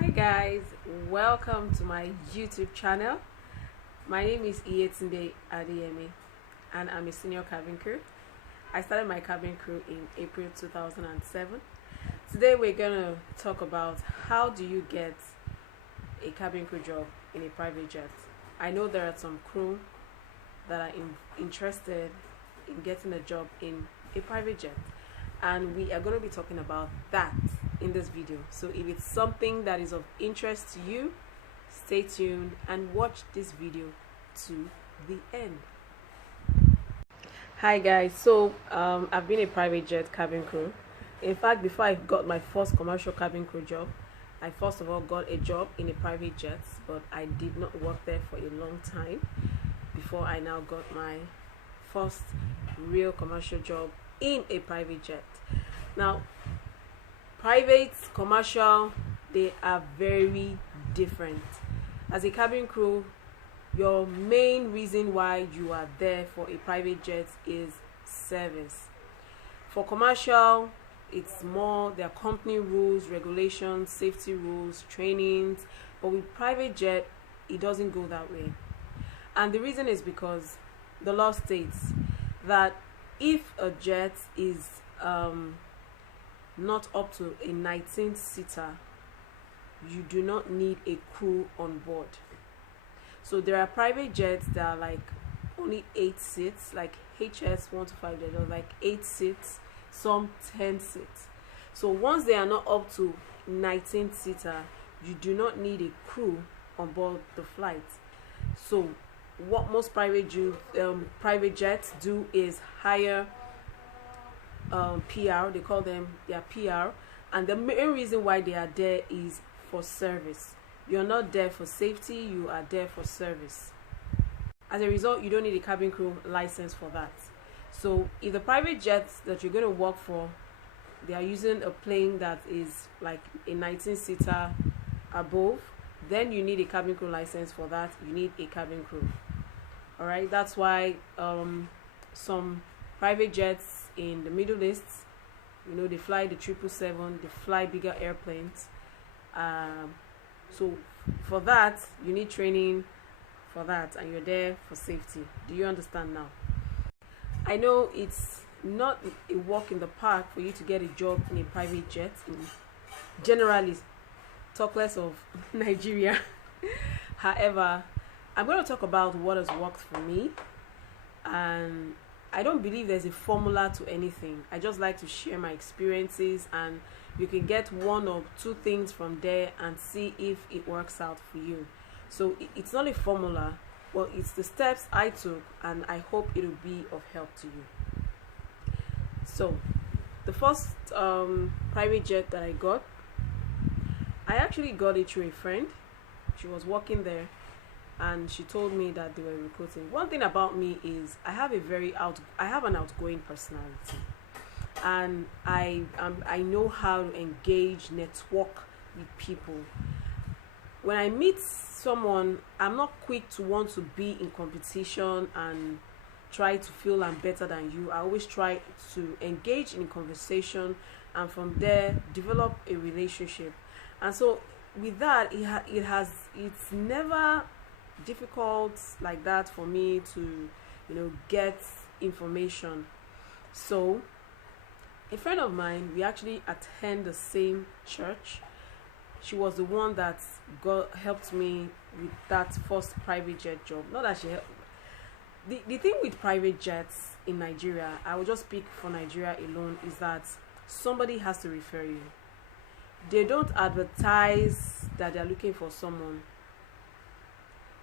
Hi guys, welcome to my YouTube channel. My name is Attendant and I'm a senior cabin crew. I started my cabin crew in April 2007. Today we're gonna talk about how do you get a cabin crew job in a private jet. I know there are some crew that are interested in getting a job in a private jet, and we are going to be talking about that in this video. So if it's something that is of interest to you, stay tuned and watch this video to the end. Hi guys, so I've been a private jet cabin crew. In fact, before I got my first commercial cabin crew job, I first of all got a job in a private jet, but I did not work there for a long time before I now got my first real commercial job in a private jet. Now, private, commercial, they are very different. As a cabin crew, your main reason why you are there for a private jet is service. For commercial, it's more their company rules, regulations, safety rules, trainings. But with private jet, it doesn't go that way. And the reason is because the law states that if a jet is not up to a 19-seater, you do not need a crew on board. So there are private jets that are like only 8 seats, like HS 125, they're like 8 seats, some 10 seats. So once they are not up to 19-seater, you do not need a crew on board the flight. So what most private jets do is hire PR, they call them their PR, and the main reason why they are there is for service. You're not there for safety, you are there for service. As a result, you don't need a cabin crew license for that. So if the private jets that you're going to work for, they are using a plane that is like a 19-seater above, then you need a cabin crew license for that. You need a cabin crew. All right, that's why some private jets in the Middle East, they fly the 777, they fly bigger airplanes. So for that, you need training for that, and you're there for safety. Do you understand now? I know it's not a walk in the park for you to get a job in a private jet, generally, talk less of Nigeria. However, I'm going to talk about what has worked for me, and I don't believe there's a formula to anything. I just like to share my experiences, and you can get one or two things from there and see if it works out for you. So it's not a formula, but it's the steps I took, and I hope it will be of help to you. So the first private jet that I got, I actually got it through a friend. She was working there, and she told me that they were recruiting. One thing about me is I have an outgoing personality, and I know how to engage, network with people. When I meet someone, I'm not quick to want to be in competition and try to feel I'm better than you. I always try to engage in conversation, and from there develop a relationship. And so with that, it's never difficult like that for me to get information. So a friend of mine, we actually attend the same church. She was the one that helped me with that first private jet job. Not that she helped. The thing with private jets in Nigeria, I will just speak for Nigeria alone, is that somebody has to refer you. They don't advertise that they're looking for someone.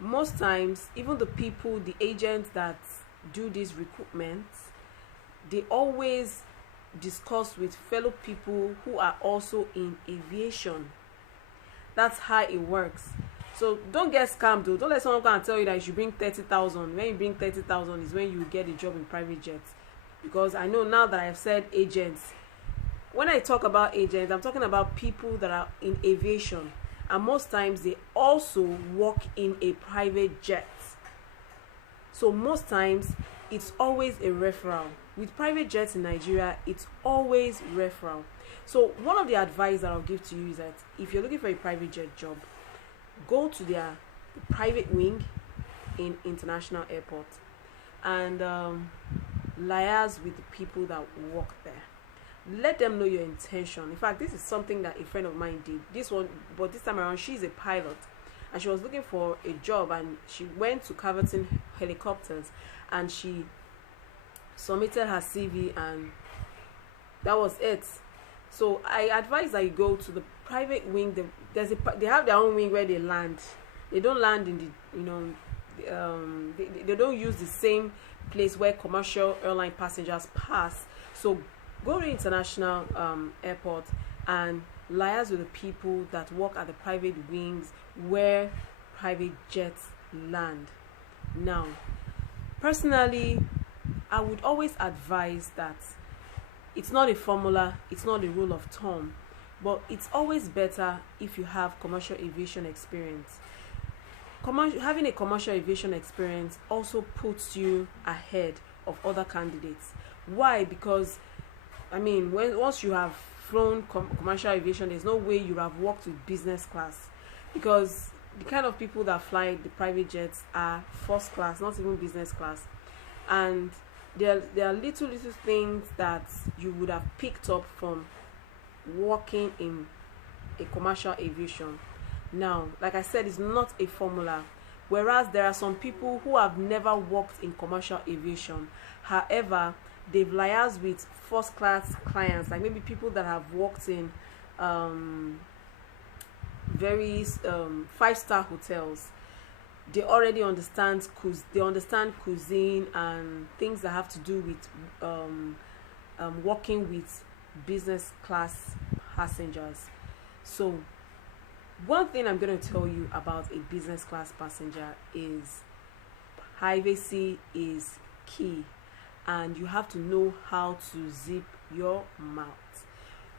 Most times, even the agents that do these recruitments, they always discuss with fellow people who are also in aviation. That's how it works. So don't get scammed though. Don't let someone come and tell you that you should bring 30,000. When you bring 30,000 is when you get a job in private jets. Because I know now that I've said agents, when I talk about agents, I'm talking about people that are in aviation. And most times they also work in a private jet. So most times it's always a referral. With private jets in Nigeria, it's always referral. So one of the advice that I'll give to you is that if you're looking for a private jet job, go to their private wing in international airport and liaise with the people that work there. Let them know your intention. In fact, this is something that a friend of mine did. This time around, she's a pilot and she was looking for a job, and she went to Caverton Helicopters and she submitted her CV, and that was it. So I advise that you go to the private wing. They have their own wing where they land. They don't land in the they don't use the same place where commercial airline passengers pass. So go to international airport and liaise with the people that work at the private wings where private jets land. Now, personally, I would always advise that it's not a formula, it's not a rule of thumb, but it's always better if you have commercial aviation experience. Having a commercial aviation experience also puts you ahead of other candidates. Why? Because once you have flown commercial aviation, there's no way you have worked with business class, because the kind of people that fly the private jets are first class, not even business class, and there are little things that you would have picked up from working in a commercial aviation. Now, like I said, it's not a formula, whereas there are some people who have never worked in commercial aviation. However, they've liaised with first class clients, like maybe people that have worked in very 5-star hotels. They already understand cuisine and things that have to do with working with business class passengers. So one thing I'm going to tell you about a business class passenger is privacy is key, and you have to know how to zip your mouth.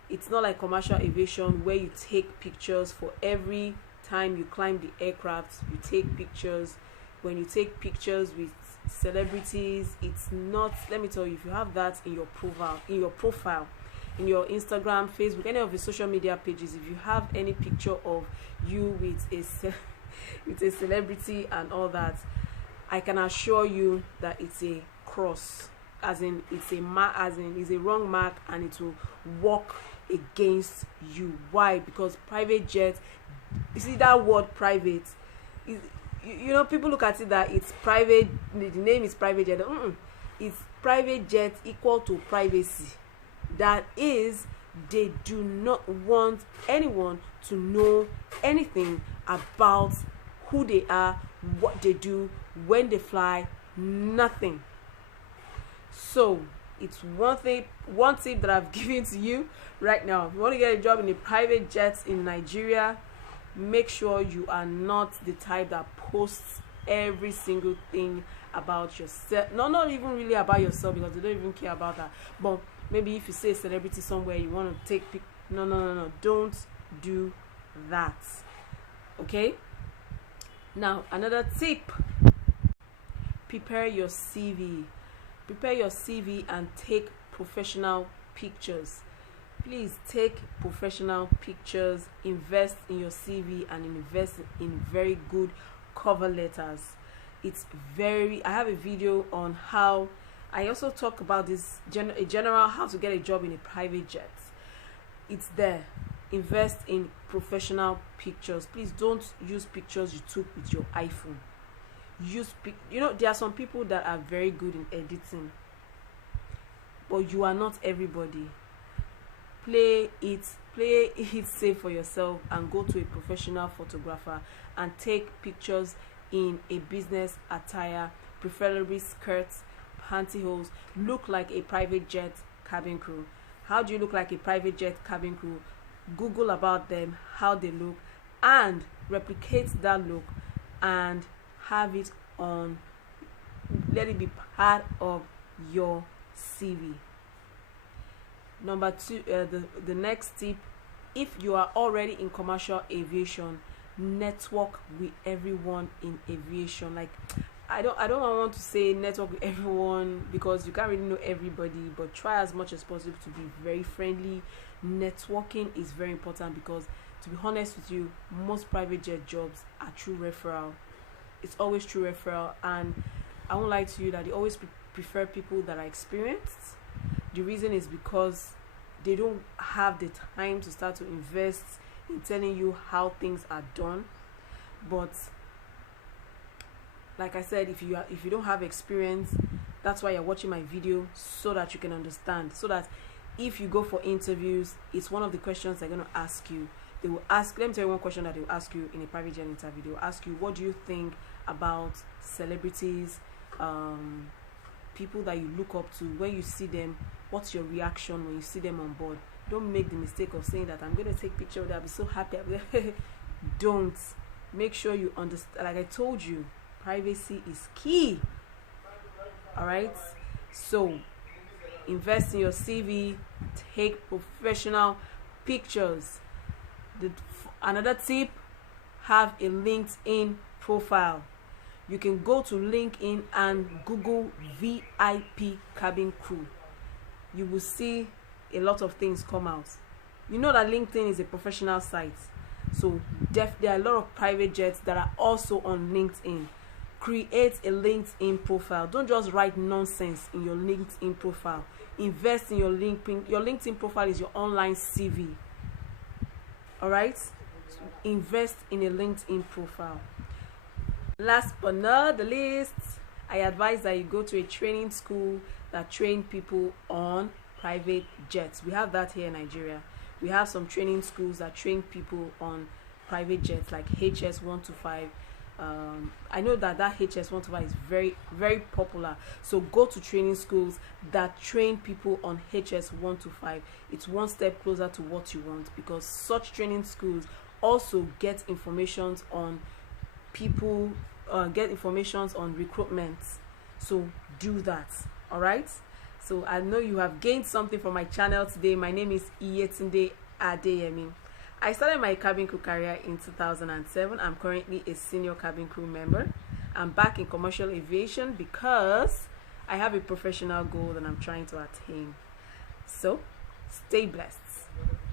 It's not like commercial aviation where you take pictures for every time you climb the aircraft. You take pictures. When you take pictures with celebrities, it's not, let me tell you, if you have that in your profile, in your Instagram, Facebook, any of the social media pages, if you have any picture of you with a celebrity and all that, I can assure you that it's a cross, as in it's a wrong mark, and it will work against you. Why? Because private jet, you see that word private, people look at it that it's private, the name is private jet. It's private jet equal to privacy. That is, they do not want anyone to know anything about who they are, what they do, when they fly, nothing. So it's one tip that I've given to you right now. If you want to get a job in a private jet in Nigeria, make sure you are not the type that posts every single thing about yourself. Not even really about yourself, because they don't even care about that. But maybe if you say a celebrity somewhere, you want to take no, don't do that. Okay? Now, another tip: prepare your CV. Prepare your CV and take professional pictures. Please take professional pictures. Invest in your CV and invest in very good cover letters. I have a video on how I also talk about this general how to get a job in a private jet. It's there. Invest in professional pictures. Please don't use pictures you took with your iPhone. There are some people that are very good in editing, but you are not everybody. Play it safe for yourself and go to a professional photographer and take pictures in a business attire, preferably skirts, pantyhose. Look like a private jet cabin crew. How do you look like a private jet cabin crew? Google about them, how they look, and replicate that look and have it on. Let it be part of your CV. Number 2, the next tip: if you are already in commercial aviation, network with everyone in aviation. Like, I don't want to say network with everyone, because you can't really know everybody, but try as much as possible to be very friendly. Networking is very important, because to be honest with you, most private jet jobs are through referral. It's always through referral, and I won't lie to you that they always prefer people that are experienced. The reason is because they don't have the time to start to invest in telling you how things are done. But like I said, if you don't have experience, that's why you're watching my video, so that you can understand, so that if you go for interviews, it's one of the questions they're going to ask you. They will ask, let me tell you one question that they will ask you in a private jet interview. They will ask you, what do you think about celebrities, people that you look up to? When you see them, what's your reaction when you see them on board? Don't make the mistake of saying that I'm going to take picture with them, I'll be so happy. Don't. Make sure you understand. Like I told you, privacy is key. All right, so invest in your CV, take professional pictures. Another tip, have a LinkedIn profile. You can go to LinkedIn and Google VIP cabin crew. You will see a lot of things come out. You know that LinkedIn is a professional site, so there are a lot of private jets that are also on LinkedIn. Create a LinkedIn profile. Don't just write nonsense in your LinkedIn profile. Invest in your LinkedIn. Your LinkedIn profile is your online CV. All right, so invest in a LinkedIn profile. Last but not the least, I advise that you go to a training school that train people on private jets. We have that here in Nigeria. We have some training schools that train people on private jets, like HS125. I know that HS125 is very, very popular. So go to training schools that train people on HS125. It's one step closer to what you want, because such training schools also get information on people, get information on recruitment. So do that. All right. So I know you have gained something from my channel today. My name is Yetunde Adeyemi. I started my cabin crew career in 2007. I'm currently a senior cabin crew member. I'm back in commercial aviation because I have a professional goal that I'm trying to attain. So stay blessed.